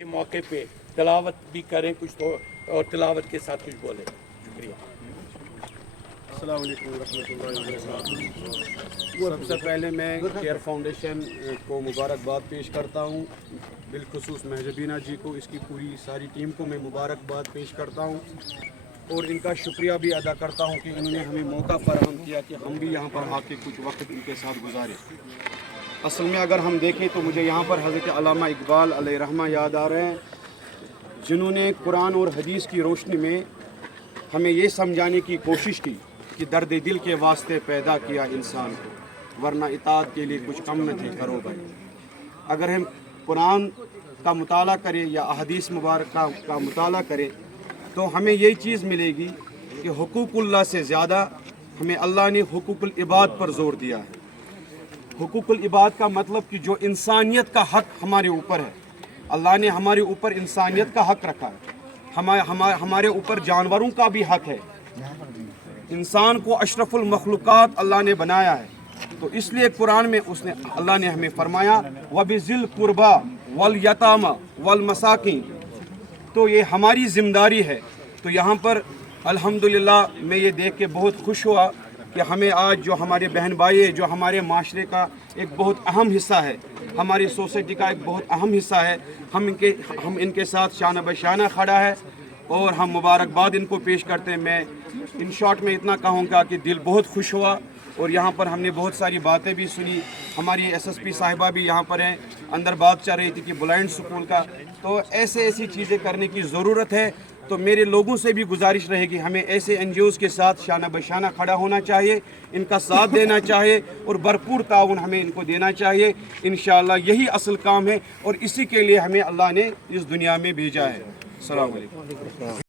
के मौके पे तिलावत भी करें कुछ तो और तिलावत के साथ कुछ बोलें। शुक्रिया। अस्सलाम वालेकुम रहमतुल्लाहि व बरकातहू। सबसे पहले मैं केयर फाउंडेशन को मुबारकबाद पेश करता हूँ, बिलखुसूस महजबीना जी को, इसकी पूरी सारी टीम को मैं मुबारकबाद पेश करता हूँ और इनका शुक्रिया भी अदा करता हूँ कि इन्होंने हमें मौका फराहम किया कि हम भी यहाँ पर आके कुछ वक्त इनके साथ गुजारें। असल में अगर हम देखें तो मुझे यहाँ पर हज़रत अल्लामा इकबाल अलैहिर्रहमा याद आ रहे हैं, जिन्होंने कुरान और हदीस की रोशनी में हमें ये समझाने की कोशिश की कि दर्द दिल के वास्ते पैदा किया इंसान को, वरना इताअत के लिए कुछ कम न थे करो भाई। अगर हम कुरान का मुताला करें या अहदीस मुबारक का मुताला करें तो हमें यही चीज़ मिलेगी कि हुकूकुल्लाह से ज़्यादा हमें अल्लाह ने हुकूकुल इबाद पर ज़ोर दिया है। हुकूकुल इबाद का मतलब कि जो इंसानियत का हक हमारे ऊपर है, अल्लाह ने हमारे ऊपर इंसानियत का हक रखा है। हमारे ऊपर जानवरों का भी हक है। इंसान को अशरफुल मखलूक़ात अल्लाह ने बनाया है, तो इसलिए कुरान में अल्लाह ने हमें फरमाया वबिज़िल कुर्बा वल यतामा वल मसाकिन, तो ये हमारी ज़िम्मेदारी है। तो यहाँ पर अल्हम्दुलिल्लाह मैं ये देख के बहुत खुश हुआ कि हमें आज जो हमारे बहन भाई है, जो हमारे माशरे का एक बहुत अहम हिस्सा है, हमारी सोसाइटी का एक बहुत अहम हिस्सा है, हम इनके साथ शाना बशाना खड़ा है और हम मुबारकबाद इनको पेश करते हैं। मैं इन शॉर्ट में इतना कहूँगा कि दिल बहुत खुश हुआ और यहाँ पर हमने बहुत सारी बातें भी सुनी। हमारी एसएसपी साहिबा भी यहाँ पर हैं, अंदर बात चल रही थी कि ब्लाइंड स्कूल का, तो ऐसी चीज़ें करने की ज़रूरत है। तो मेरे लोगों से भी गुजारिश रहेगी, हमें ऐसे एनजीओज़ के साथ शाना बशाना खड़ा होना चाहिए, इनका साथ देना चाहिए और भरपूर ताउन हमें इनको देना चाहिए। इंशाअल्लाह यही असल काम है और इसी के लिए हमें अल्लाह ने इस दुनिया में भेजा है। अस्सलाम वालेकुम।